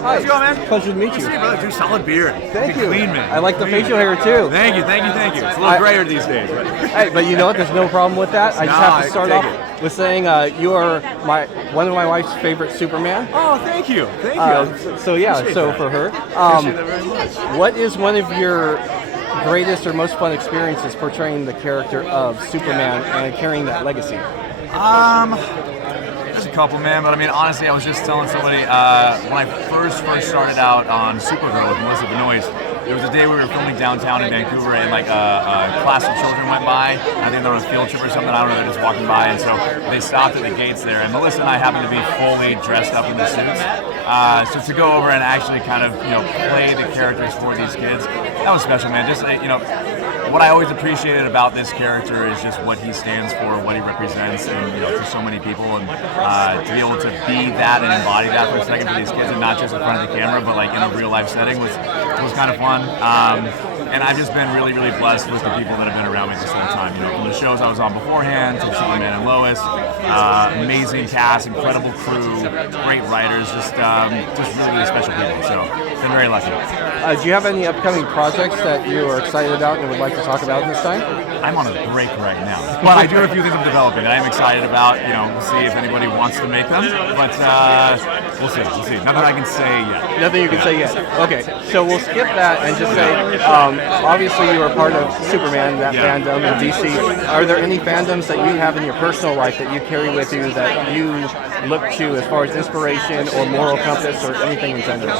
Hi. How's it going, man? Pleasure to meet you. See you, brother. Dude, solid beard. Thank you. Clean, man. I like the Clean. facial hair too. Thank you. It's a little grayer these days. But. Hey, but you know what? There's no problem with that. I just have to start off with saying you are one of my wife's favorite Superman. Oh, thank you. So for her, what is one of your greatest or most fun experiences portraying the character of Superman and carrying that legacy? There's a couple, man, but I mean, honestly, I was just telling somebody when I first started out on Supergirl with Melissa Benoist, there was a day we were filming downtown in Vancouver, and like a class of children went by. I think they were on a field trip or something. I don't know. They're just walking by, and so they stopped at the gates there. And Melissa and I happened to be fully dressed up in the suits, so to go over and actually kind of play the characters for these kids, that was special, man. Just what I always appreciated about this character is just what he stands for, what he represents, and to so many people, and to be able to be that and embody that for a second for these kids, and not just in front of the camera, but like in a real life setting was kind of fun. And I've just been really, really blessed with the people that have been around me this whole time. From the shows I was on beforehand to Superman and Lois, amazing cast, incredible crew, great writers, just really, really special people. So been very lucky. Do you have any upcoming projects that you are excited about and would like to talk about this time? I'm on a break right now, but I do have a few things I'm developing that I'm excited about. We'll see if anybody wants to make them, but we'll see. Nothing I can say yet. Nothing you can say yet. Okay, so we'll skip that and just say, obviously you are part of Superman, that fandom, and DC. Are there any fandoms that you have in your personal life that you carry with you that you look to as far as inspiration or moral compass or anything in general?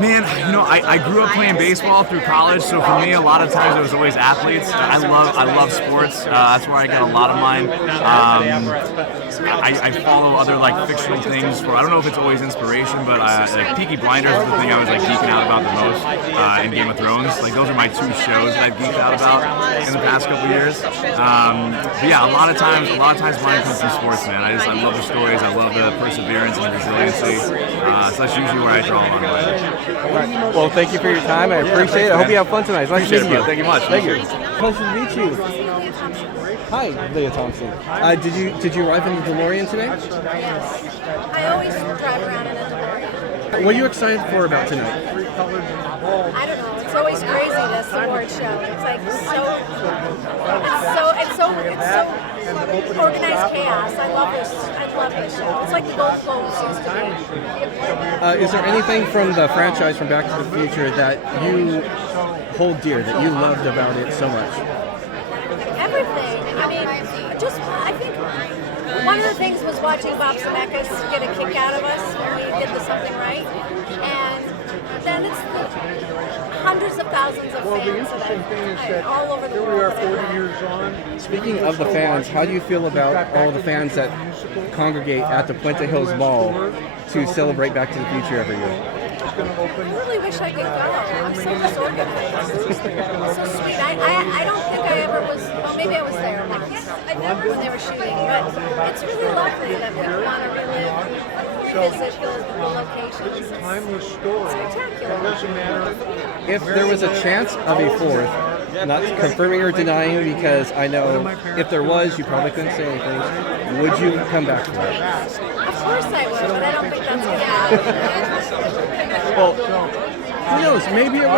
Man, I grew up playing baseball through college, so for me, a lot of times it was always athletes. I love sports. That's where I get a lot of mine. I follow other fictional things. I don't know if it's always inspiration, but Peaky Blinders is the thing I was geeking out about the most in Game of Thrones. Those are my two shows that I've geeked out about in the past couple years. But yeah, a lot of times mine comes from sports, man. I love the stories. I love the perseverance and the resiliency. So that's usually where I draw on my. Right. Well, thank you for your time. I appreciate it. I hope you have fun tonight. Nice meeting you. Thank you much. Thank you. Pleasure to meet you. Hi, Leah Thompson. Did you arrive in the DeLorean today? Yes. I always drive around in a DeLorean. What are you excited for about tonight? I don't know. It's always crazy, this award show. It's so organized chaos. I love this show. It's like the Gold Globes used to be. Is there anything from the franchise from Back to the Future that you hold dear, that you loved about it so much? Everything. I mean, I think one of the things was watching Bob Zemeckis get a kick out of us when we did Something Right. And then it's the hundreds of thousands of fans all over the world. Speaking of the fans, how do you feel about all the fans that congregate at the Puente Hills Mall to celebrate Back to the Future every year? I really wish I could go. I'm so disorganized. So sweet. I don't think I ever was, well, maybe I was there once. I remember when they were shooting, but it's really lovely that people want to relive, visit the locations. It's spectacular. If there was a chance of a fourth, not confirming or denying, because I know if there was, you probably couldn't say anything, would you come back for it? Of course I would, but I don't think that's going to happen. Well, who knows? Maybe it will.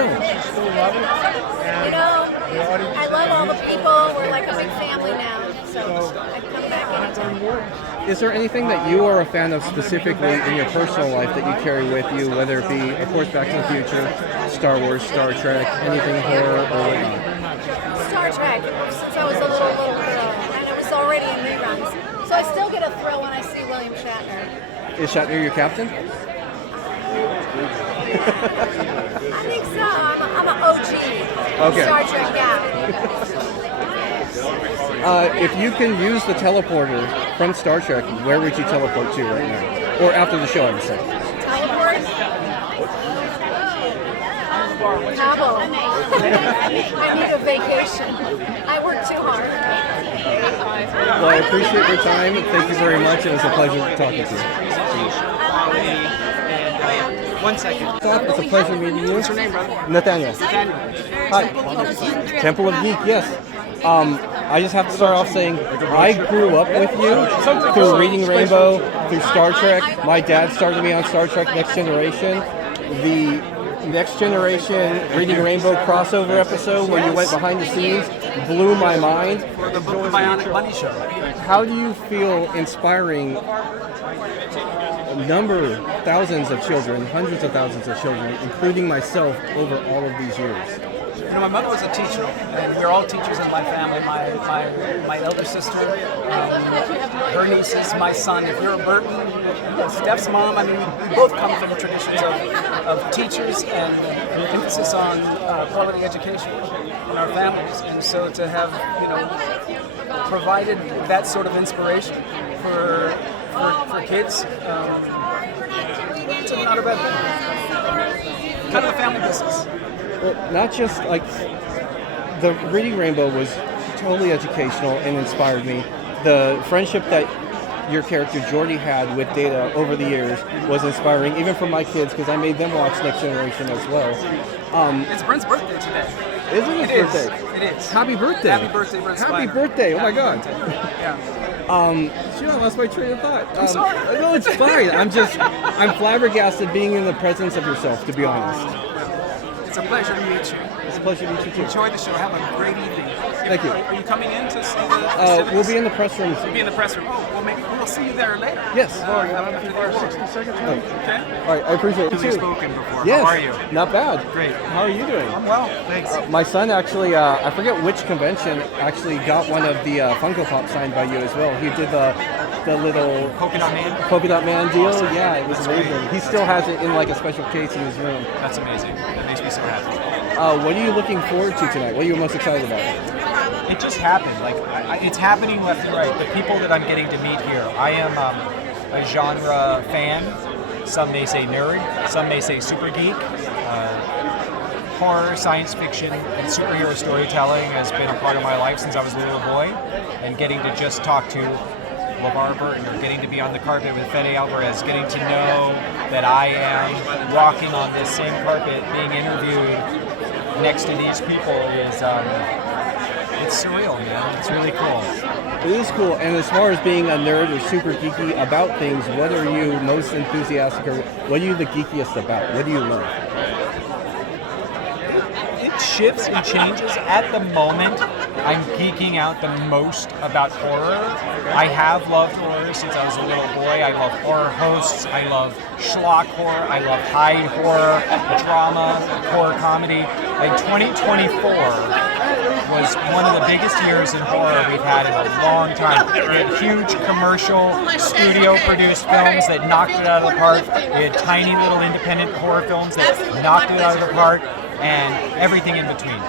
I love all the people. We're like a big family now, so I'd come back anytime. Is there anything that you are a fan of specifically in your personal life that you carry with you, whether it be, of course, Back to the Future, Star Wars, Star Trek, anything horror or whatnot? Star Trek, since I was a little girl, and it was already in reruns. So I still get a thrill when I see William Shatner. Is Shatner your captain? I think so. I'm an OG Star Trek guy. If you can use the teleporter from Star Trek, where would you teleport to right now? Or after the show, I would say. Teleport? Cabo. I need a vacation. I work too hard. Well, I appreciate your time. Thank you very much. It was a pleasure talking to you. 1 second. It's a pleasure meeting you. What's your name, brother? Nathaniel. Hi. Temple of Geek, yes. I just have to start off saying I grew up with you through Reading Rainbow, through Star Trek. My dad started me on Star Trek Next Generation. The Next Generation Reading Rainbow crossover episode where you went behind the scenes blew my mind. For the Bionic Bunny show. How do you feel inspiring thousands of children, hundreds of thousands of children, including myself, over all of these years? You know, my mother was a teacher, and we're all teachers in my family. My elder sister, her nieces, my son. If you're a Burton, Steph's mom. I mean, we both come from traditions of teachers and emphasis on quality education in our families. And so to have, provided that sort of inspiration for kids, it's not a bad thing. Kind of a family business. Well, not just like the Reading Rainbow was totally educational and inspired me. The friendship that your character Jordy had with Data over the years was inspiring, even for my kids, because I made them watch Next Generation as well. It's Brent's birthday today. Isn't it his birthday? It is. Happy birthday! Happy birthday, Brent Happy Spiner. birthday! Oh my God! Yeah. Shoot, I lost my train of thought. I'm sorry. No, it's fine. I'm flabbergasted being in the presence of yourself, to be honest. It's a pleasure to meet you. It's a pleasure to meet you too. Enjoy the show. Have a great evening. Thank you. Are you coming in to see the We'll be in the press room. We'll be in the press room. Oh, well, maybe we'll see you there later. Yes. After 60 seconds. Okay. All right, I appreciate it too. Spoken before. Yes. How are you? Not bad. Great. How are you doing? I'm well, thanks. My son actually, I forget which convention, actually got one of the Funko Pop signed by you as well. He did the little Polka Dot Man deal. Yeah, it was amazing. He still has it in like a special case in his room. That's amazing. That makes me so happy. What are you looking forward to tonight? What are you most excited about? It just happened. It's happening left and right. The people that I'm getting to meet here. I am a genre fan. Some may say nerd. Some may say super geek. Horror, science fiction, and superhero storytelling has been a part of my life since I was a little boy. And getting to just talk to LeVar Burton, or getting to be on the carpet with Fede Alvarez, getting to know that I am walking on this same carpet, being interviewed next to these people is, it's surreal, man. It's really cool. It is cool. And as far as being a nerd or super geeky about things, what are you most enthusiastic, or what are you the geekiest about? What do you love? It shifts and changes. At the moment, I'm geeking out the most about horror. I have loved horror since I was a little boy. I love horror hosts. I love schlock horror. I love Hyde horror, drama, horror comedy. Like 2024 was one of the biggest years in horror we've had in a long time. We had huge commercial, studio-produced films that knocked it out of the park. We had tiny little independent horror films that knocked it out of the park, and everything in between.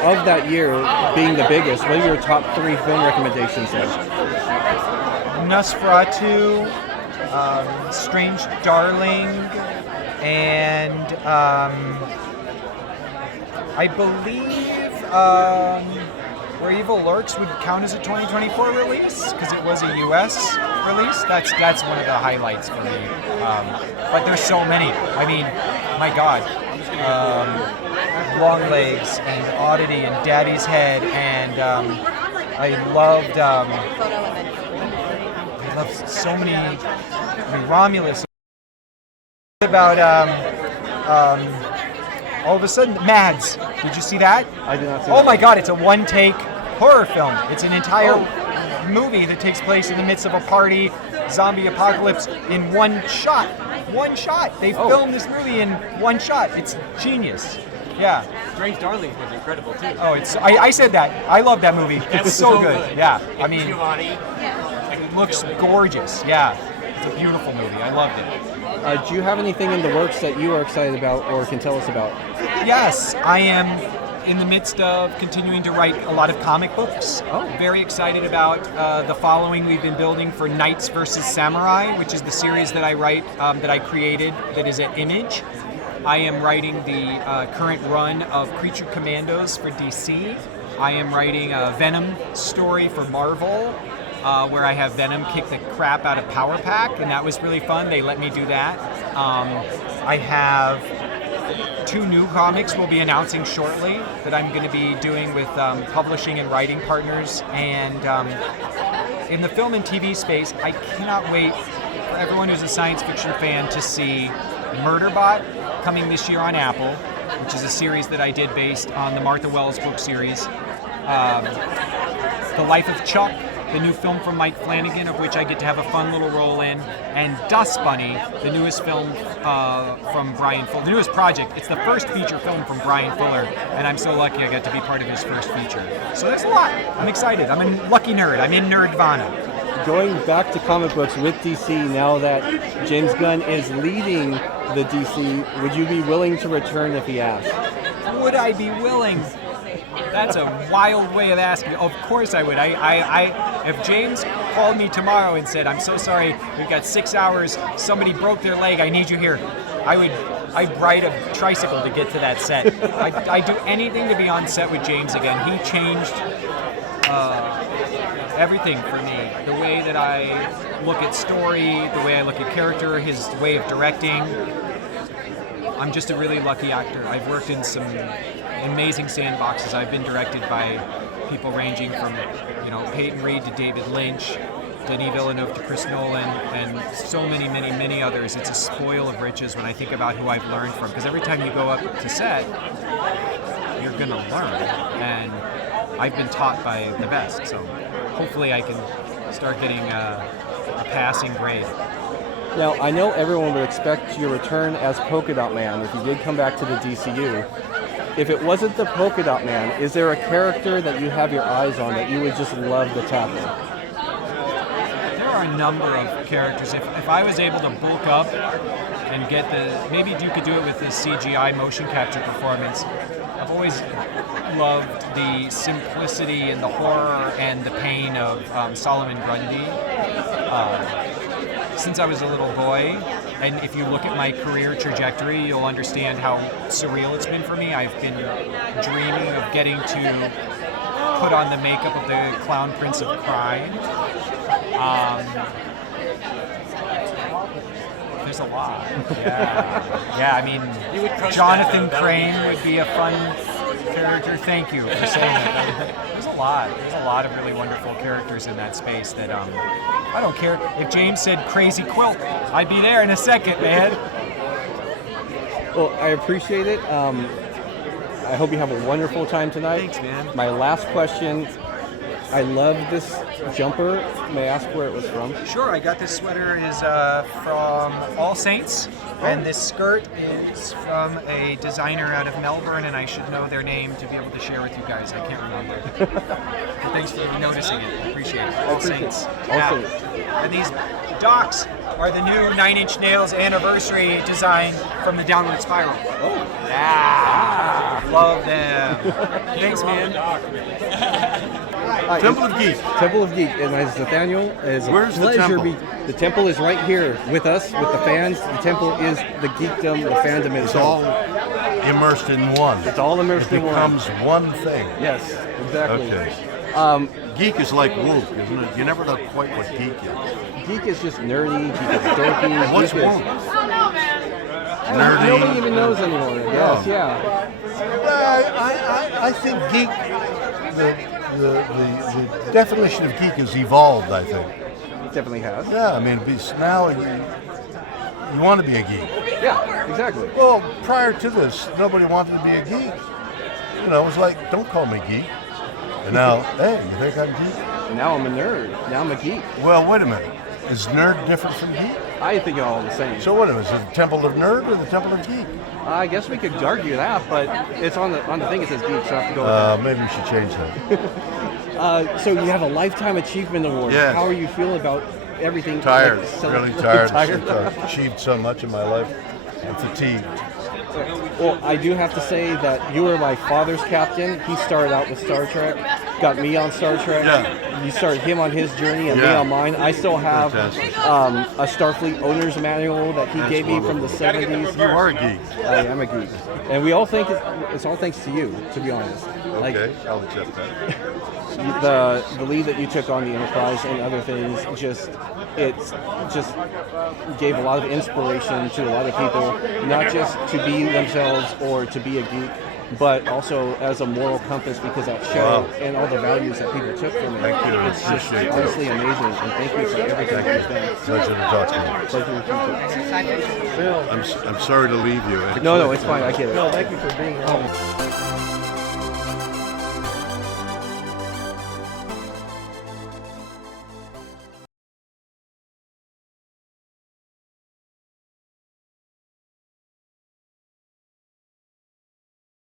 Of that year being the biggest, what are your top 3 film recommendations then? Nosferatu, Strange Darling, and I believe Where Evil Lurks would count as a 2024 release because it was a U.S. release. That's one of the highlights for me. But there's so many. I mean, my God. Longlegs and Oddity and Daddy's Head, and I loved so many. I mean, Romulus. About all of a sudden, Mads. Did you see that? I did not see that. Oh my God! It's a one-take horror film. It's an entire movie that takes place in the midst of a party, zombie apocalypse, in one shot. One shot. They filmed this movie in one shot. It's genius. Yeah. Strange Darling was incredible too. Oh, it's. I said that. I love that movie. It's so good. Yeah. I mean, it looks gorgeous. Yeah. It's a beautiful movie. I loved it. Do you have anything in the works that you are excited about or can tell us about? Yes, I am in the midst of continuing to write a lot of comic books. Very excited about the following we've been building for Knights vs. Samurai, which is the series that I write, that I created, that is at Image. I am writing the current run of Creature Commandos for DC. I am writing a Venom story for Marvel, where I have Venom kick the crap out of Power Pack, and that was really fun. They let me do that. I have 2 new comics we'll be announcing shortly that I'm going to be doing with publishing and writing partners. And in the film and TV space, I cannot wait for everyone who's a science fiction fan to see Murderbot coming this year on Apple, which is a series that I did based on the Martha Wells book series. The Life of Chuck, the new film from Mike Flanagan, of which I get to have a fun little role in, and Dust Bunny, the newest film from Brian Fuller, the newest project. It's the first feature film from Brian Fuller, and I'm so lucky I got to be part of his first feature. So there's a lot. I'm excited. I'm a lucky nerd. I'm in Nerdvana. Going back to comic books with DC, now that James Gunn is leading the DC, would you be willing to return if he asked? Would I be willing? That's a wild way of asking. Of course I would. If James called me tomorrow and said, "I'm so sorry, we've got 6 hours, somebody broke their leg, I need you here," I'd ride a tricycle to get to that set. I'd do anything to be on set with James again. He changed everything for me. The way that I look at story, the way I look at character, his way of directing. I'm just a really lucky actor. I've worked in some amazing sandboxes. I've been directed by people ranging from, Peyton Reed to David Lynch, Denis Villeneuve to Chris Nolan, and so many others. It's a spoil of riches when I think about who I've learned from. Because every time you go up to set, you're gonna learn, and I've been taught by the best. So hopefully I can start getting a passing grade. Now, I know everyone would expect your return as Polka Dot Man if you did come back to the DCU. If it wasn't the Polka Dot Man, is there a character that you have your eyes on that you would just love to tackle? There are a number of characters. If I was able to bulk up and get maybe you could do it with the CGI motion capture performance. I've always loved the simplicity and the horror and the pain of Solomon Grundy. Since I was a little boy, and if you look at my career trajectory, you'll understand how surreal it's been for me. I've been dreaming of getting to put on the makeup of the Clown Prince of Crime. There's a lot. Yeah. I mean, Jonathan Crane would be a fun character. Thank you for saying that. There's a lot of really wonderful characters in that space that I don't care if James said Crazy Quilt, I'd be there in a second, man. Well, I appreciate it. I hope you have a wonderful time tonight. Thanks, man. My last question. I love this jumper. May I ask where it was from? Sure, I got this sweater is from All Saints, and this skirt is from a designer out of Melbourne, and I should know their name to be able to share with you guys. I can't remember. Thanks for noticing it. I appreciate it. All Saints. All Saints. And these docks are the new 9 Inch Nails anniversary design from the Downward Spiral. Oh. Yeah. Love them. Thanks, man. Temple of Geek. Temple of Geek. And as Nathaniel, it's a Where's the pleasure temple? The temple is right here with us, with the fans. The temple is the geekdom, the fandom It's itself. all immersed in one. It's all immersed It in one. becomes one thing. Yes, exactly. Okay. Geek is like woke, isn't it? You never know quite what geek is. Geek is just nerdy, geek is dorky. What's geek is- woke? Nerdy. Nobody even knows anymore, I guess, yeah. I think geek, the definition of geek has evolved, I think. It definitely has. Yeah, I mean, now you want to be a geek. Yeah, exactly. Well, prior to this, nobody wanted to be a geek. It was like, don't call me geek. And now, hey, you think I'm geek? And now I'm a nerd. Now I'm a geek. Well, wait a minute. Is nerd different from geek? I think it all the same. So what is it? The Temple of Nerd or the Temple of Geek? I guess we could argue that, but it's on the thing. It says geek, so I have to go with that. Maybe we should change that. So you have a Lifetime Achievement Award. Yes. How are you feeling about everything? Tired, like, really tired. Tired. I've achieved so much in my life. I'm fatigued. Well, I do have to say that you were my father's captain. He started out with Star Trek, got me on Star Trek. Yeah. You started him on his journey and me Yeah. on mine. I still have Fantastic. a Starfleet owner's manual that he That's gave me from the wonderful. 70s. You are a geek. I am a geek. And we all think it's all thanks to you, to be honest. Okay, I'll accept that. the lead that you took on the Enterprise and other things just gave a lot of inspiration to a lot of people, not just to be themselves or to be a geek, but also as a moral compass, because that show and all the values that people took from it. Thank you. It's just Appreciate it. honestly amazing, and thank you for everything you've done. Pleasure to talk to you. Pleasure to meet you. I'm sorry to leave you. No, it's fine. I get it. No, thank you for being here.